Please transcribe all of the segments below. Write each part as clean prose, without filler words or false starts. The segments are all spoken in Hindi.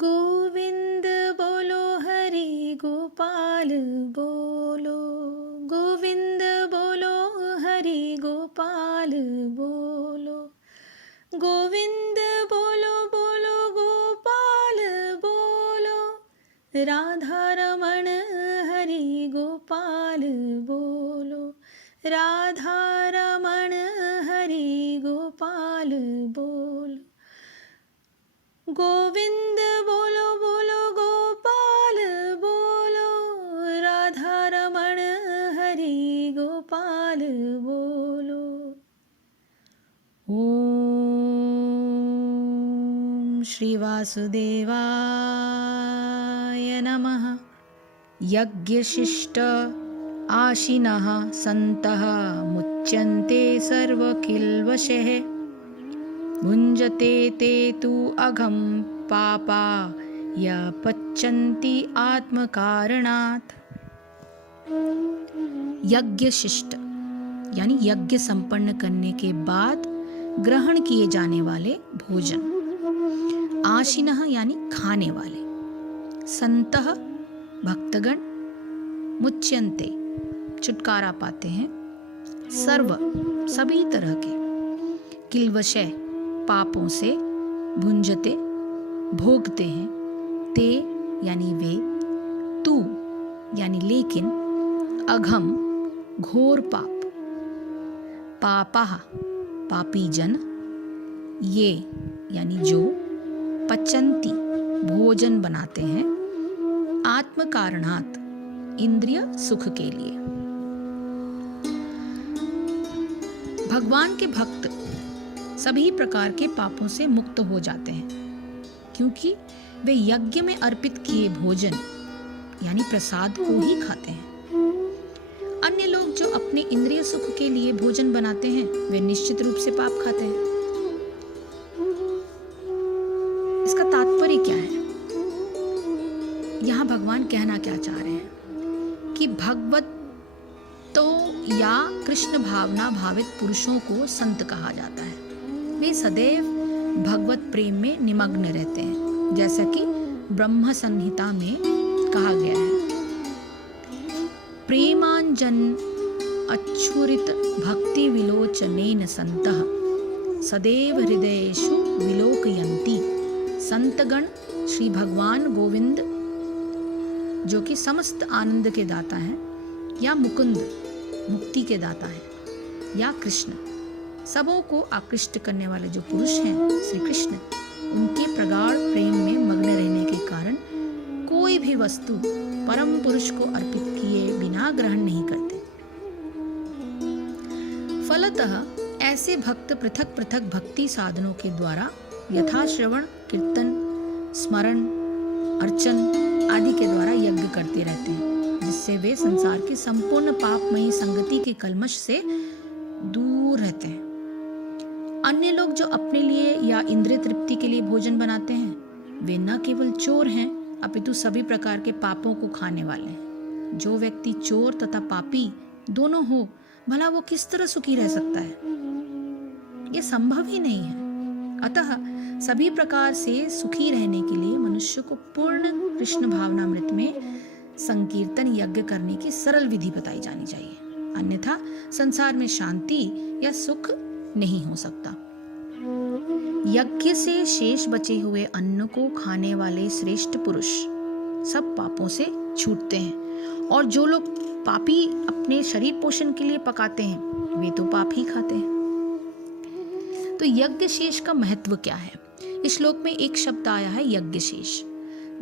गोविंद बोलो हरि गोपाल बोलो, गोविंद बोलो हरि गोपाल बोलो, गोविंद बोलो बोलो गोपाल बोलो, राधा रमण हरि गोपाल बोलो, राधा रमण हरि गोपाल बोलो, गोविंद बोलो बोलो गोपाल बोलो, राधा रमण हरि गोपाल बोलो। ओम श्री वासुदेवाय नमः। यज्ञशिष्ट आशिनः सन्तः मुच्यन्ते सर्वकिल्बिषैः, भुञ्जते ते तु अघं पापा य पच्यन्ति आत्मकारणात्। यज्ञ शिष्ट यानी यज्ञ संपन्न करने के बाद ग्रहण किए जाने वाले भोजन, आशिनः यानी खाने वाले, संतः भक्तगण, मुच्यन्ते छुटकारा पाते हैं, सर्व सभी तरह के, किल्बिषै पापों से, भुंजते भोगते हैं, ते यानी वे, तू यानी लेकिन, अघम घोर पाप, पापाः पापी जन, ये यानी जो, पचन्ति भोजन बनाते हैं, आत्म कारणात् इंद्रिय सुख के लिए। भगवान के भक्त सभी प्रकार के पापों से मुक्त हो जाते हैं, क्योंकि वे यज्ञ में अर्पित किए भोजन यानी प्रसाद को ही खाते हैं। अन्य लोग जो अपने इंद्रिय सुख के लिए भोजन बनाते हैं, वे निश्चित रूप से पाप खाते हैं। इसका तात्पर्य क्या है? यहाँ भगवान कहना क्या चाह रहे हैं कि भगवत तो या कृष्ण भावना भावित पुरुषों को संत कहा जाता है। वे सदैव भगवत प्रेम में निमग्न रहते हैं, जैसा कि ब्रह्म संहिता में कहा गया है। प्रेमांजन अच्छुरित भक्ति विलोचनेन संतः सदैव हृदयेषु विलोकयन्ति। संतगण श्री भगवान गोविंद जो कि समस्त आनंद के दाता हैं, या मुकुंद मुक्ति के दाता हैं, या कृष्ण सबों को आकृष्ट करने वाले जो पुरुष हैं श्री कृष्ण, उनके प्रगाढ़ प्रेम में मग्न रहने के कारण कोई भी वस्तु परम पुरुष को अर्पित किए बिना ग्रहण नहीं करते। फलतः ऐसे भक्त पृथक पृथक भक्ति साधनों के द्वारा यथा श्रवण, कीर्तन, स्मरण, अर्चन आदि के द्वारा यज्ञ करते रहते हैं, जिससे वे संसार की संपूर्ण पापमयी संगति के कल्मश से दूर रहते हैं। अन्य लोग जो अपने लिए या इंद्रिय तृप्ति के लिए भोजन बनाते हैं, वे न केवल चोर हैं अपितु सभी प्रकार के पापों को खाने वाले हैं। जो व्यक्ति चोर तथा पापी दोनों हो, भला वो किस तरह सुखी रह सकता है? ये संभव ही नहीं है। अतः सभी प्रकार से सुखी रहने के लिए मनुष्य को पूर्ण कृष्ण भावनामृत में संकीर्तन यज्ञ करने की सरल विधि बताई जानी चाहिए, अन्यथा संसार में शांति या सुख नहीं हो सकता। यज्ञ से शेष बचे हुए अन्न को खाने वाले श्रेष्ठ पुरुष सब पापों से छूटते हैं, और जो लोग पापी अपने शरीर पोषण के लिए पकाते हैं, वे तो पाप ही खाते हैं। तो यज्ञ शेष का महत्व क्या है? इस श्लोक में एक शब्द आया है यज्ञ शेष।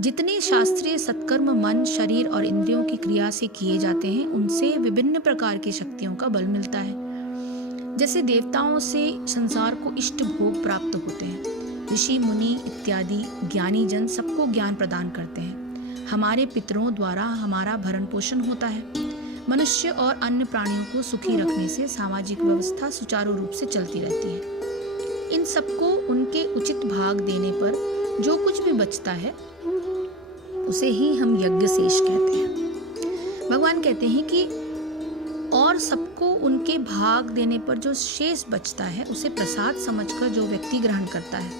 जितने शास्त्रीय सत्कर्म मन, शरीर और इंद्रियों की क्रिया से किए जाते हैं, उनसे विभिन्न प्रकार की शक्तियों का बल मिलता है। जैसे देवताओं से संसार को इष्ट भोग प्राप्त होते हैं, ऋषि मुनि इत्यादि ज्ञानी जन सबको ज्ञान प्रदान करते हैं, हमारे पितरों द्वारा हमारा भरण पोषण होता है, मनुष्य और अन्य प्राणियों को सुखी रखने से सामाजिक व्यवस्था सुचारू रूप से चलती रहती है। इन सबको उनके उचित भाग देने पर जो कुछ भी बचता है, उसे ही हम यज्ञ शेष कहते हैं। भगवान कहते हैं कि और सबको उनके भाग देने पर जो शेष बचता है, उसे प्रसाद समझकर जो व्यक्ति ग्रहण करता है,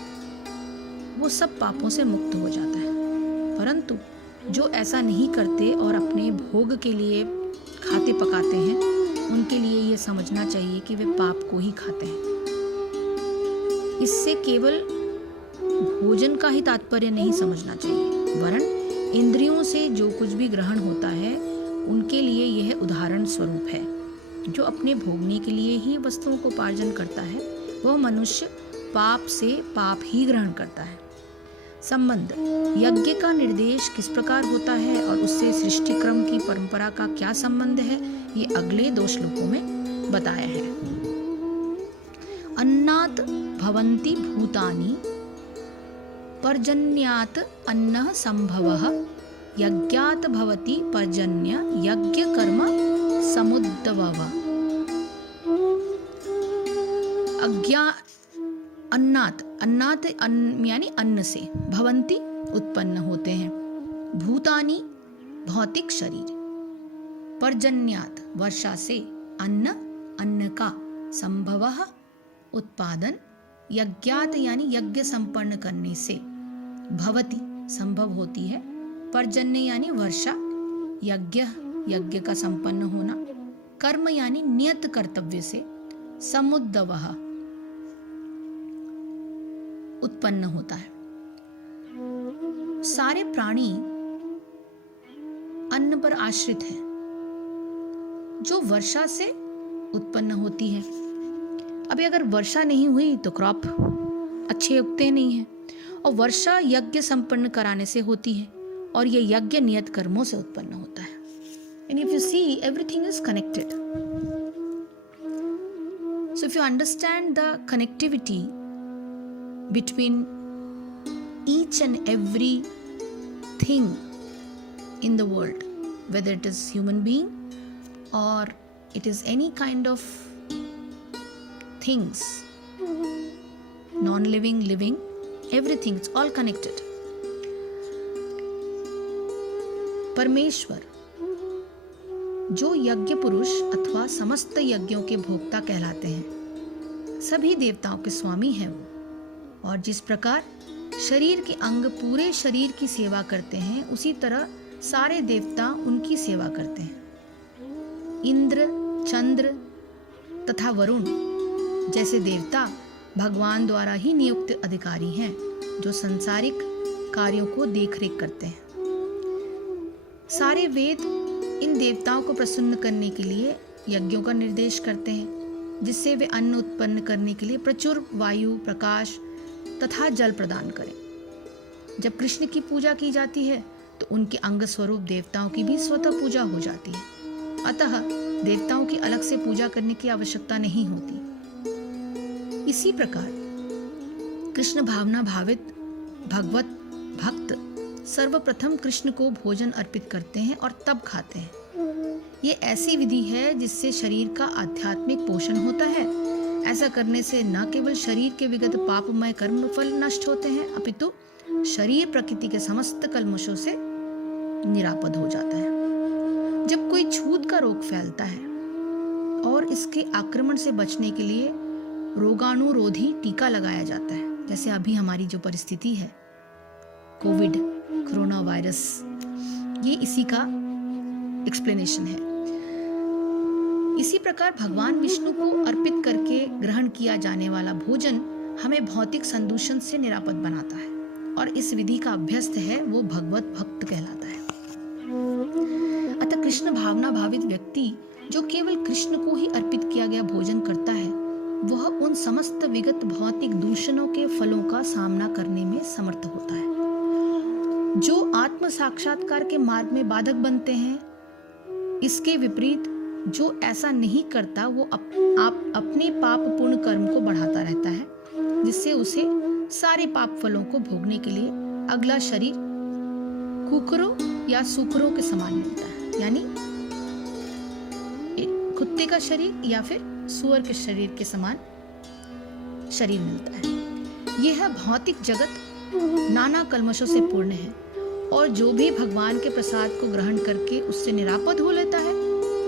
वो सब पापों से मुक्त हो जाता है। परंतु जो ऐसा नहीं करते और अपने भोग के लिए खाते पकाते हैं, उनके लिए ये समझना चाहिए कि वे पाप को ही खाते हैं। इससे केवल भोजन का ही तात्पर्य नहीं समझना चाहिए, वरन इंद्रियों से जो कुछ भी ग्रहण होता है उनके लिए यह उदाहरण स्वरूप है। जो अपने भोगने के लिए ही वस्तुओं को उपार्जन करता है, वह मनुष्य पाप से पाप ही ग्रहण करता है। संबंध: यज्ञ का निर्देश किस प्रकार होता है और उससे सृष्टि क्रम की परंपरा का क्या संबंध है, ये अगले 2 श्लोकों में बताया है। अन्नात् भवन्ति भूतानि पर्जन्यात् अन्नः संभवः यज्ञात् भवति पर्जन्य यज्ञ कर्म समुद्भवः। अन्नात् यानी अन्न से, भवन्ति उत्पन्न होते हैं, भूतानि भौतिक शरीर, पर्जन्यात् वर्षा से, अन्न का, संभवः उत्पादन, यज्ञात यानी यज्ञ संपन्न करने से, भवति संभव होती है, पर्जन्य यानी वर्षा, यज्ञ का संपन्न होना, कर्म यानी नियत कर्तव्य से, समुद्भवः उत्पन्न होता है। सारे प्राणी अन्न पर आश्रित हैं, जो वर्षा से उत्पन्न होती है। अभी अगर वर्षा नहीं हुई तो क्रॉप अच्छे उगते नहीं हैं, और वर्षा यज्ञ संपन्न कराने से होती है, और ये यज्ञ नियत कर्मों से उत्पन्न होता है। And if you see, everything is connected. So if you understand the connectivity between each and every thing in the world, whether it is human being or it is any kind of things, non-living, living, everything, it's all connected. परमेश्वर जो यज्ञ पुरुष अथवा समस्त यज्ञों के भोक्ता कहलाते हैं, सभी देवताओं के स्वामी हैं वो। और जिस प्रकार शरीर के अंग पूरे शरीर की सेवा करते हैं, उसी तरह सारे देवता उनकी सेवा करते हैं। इंद्र, चंद्र तथा वरुण जैसे देवता भगवान द्वारा ही नियुक्त अधिकारी हैं, जो सांसारिक कार्यों को देखरेख करते हैं। सारे वेद इन देवताओं को प्रसन्न करने के लिए यज्ञों का निर्देश करते हैं, जिससे वे अन्न उत्पन्न करने के लिए प्रचुर वायु, प्रकाश तथा जल प्रदान करें। जब कृष्ण की पूजा की जाती है तो उनके अंग स्वरूप देवताओं की भी स्वतः पूजा हो जाती है। अतः देवताओं की अलग से पूजा करने की आवश्यकता नहीं होती। इसी प्रकार कृष्ण भावना भावित भगवत भक्त सर्वप्रथम कृष्ण को भोजन अर्पित करते हैं और तब खाते हैं। ये ऐसी विधि है जिससे शरीर का आध्यात्मिक पोषण होता है। ऐसा करने से न केवल शरीर के विगत पापमय कर्म फल नष्ट होते हैं, अपितु शरीर प्रकृति के समस्त कल्मशों से निरापद हो जाता है। जब कोई छूत का रोग फैलता है और इसके आक्रमण से बचने के लिए रोगाणुरोधी टीका लगाया जाता है, जैसे अभी हमारी जो परिस्थिति है कोविड, कोरोना वायरस, ये इसी का एक्सप्लेनेशन है। इसी प्रकार भगवान विष्णु को अर्पित करके ग्रहण किया जाने वाला भोजन हमें भौतिक संदूषण से निरापद बनाता है, और इस विधि का अभ्यस्त है वो भगवत भक्त कहलाता है। अतः कृष्ण भावना भावित व्यक्ति जो केवल कृष्ण को ही अर्पित किया गया भोजन करता है, वह उन समस्त विगत भौतिक दूषणों के फलों का सामना करने में समर्थ होता है। जो आत्म साक्षात्कार के मार्ग में बाधक बनते हैं, इसके विपरीत जो ऐसा नहीं करता वो अपने पाप पूर्ण कर्म को बढ़ाता रहता है, जिससे उसे सारे पाप फलों को भोगने के लिए अगला शरीर कुकरों या सुकरों के समान मिलता है, यानी कुत्ते का शरीर या फिर सुअर के शरीर के समान शरीर मिलता है। यह भौतिक जगत नाना कल्मशों से पूर्ण है, और जो भी भगवान के प्रसाद को ग्रहण करके उससे निरापद हो लेता है,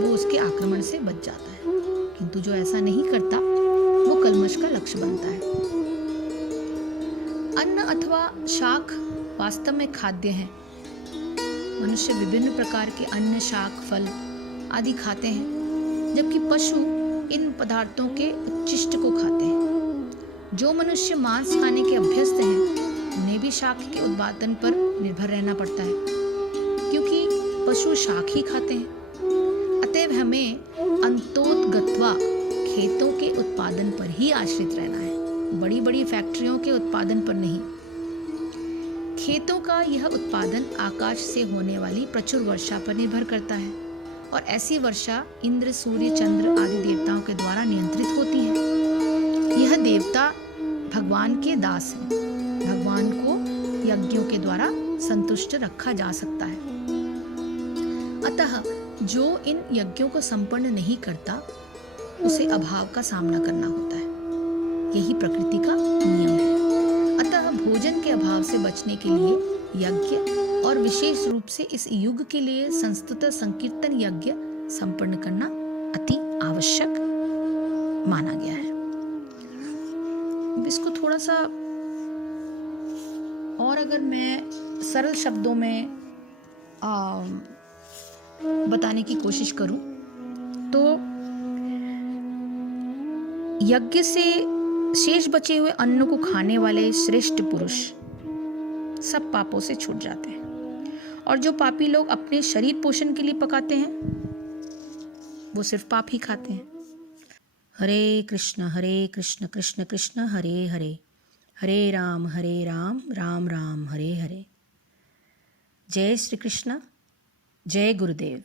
वो उसके आक्रमण से बच जाता है। किंतु जो ऐसा नहीं करता, वो कल्मश का लक्ष्य बनता है। अन्न अथवा शाक वास्तव में खाद्य है, मनुष्य विभिन्न प्रकार के अन्न, शाक, फल आदि खाते हैं, जबकि पशु इन पदार्थों के उच्छिष्ट को खाते हैं। जो मनुष्य मांस खाने के अभ्यस्त हैं, उन्हें भी शाक के उत्पादन पर निर्भर रहना पड़ता है, क्योंकि पशु शाक ही खाते हैं। अतएव हमें अंतोतगत्वा खेतों के उत्पादन पर ही आश्रित रहना है, बड़ी बड़ी फैक्ट्रियों के उत्पादन पर नहीं। खेतों का यह उत्पादन आकाश से होने वाली प्रचुर वर्षा पर निर्भर करता है, और ऐसी वर्षा इंद्र, सूर्य, चंद्र आदि देवताओं के द्वारा नियंत्रित होती है। यह देवता भगवान के दास हैं। भगवान को यज्ञों के द्वारा संतुष्ट रखा जा सकता है। अतः जो इन यज्ञों को संपन्न नहीं करता, उसे अभाव का सामना करना होता है। यही प्रकृति का नियम है। अतः भोजन के अभाव से बचने के लिए यज्ञ, और विशेष रूप से इस युग के लिए संस्तुत संकीर्तन यज्ञ संपन्न करना अति आवश्यक माना गया है। इसको थोड़ा सा और अगर मैं सरल शब्दों में बताने की कोशिश करूं, तो यज्ञ से शेष बचे हुए अन्न को खाने वाले श्रेष्ठ पुरुष सब पापों से छूट जाते हैं, और जो पापी लोग अपने शरीर पोषण के लिए पकाते हैं, वो सिर्फ पाप ही खाते हैं। हरे कृष्ण कृष्ण कृष्ण हरे हरे, हरे राम राम राम हरे हरे। जय श्री कृष्ण, जय गुरुदेव।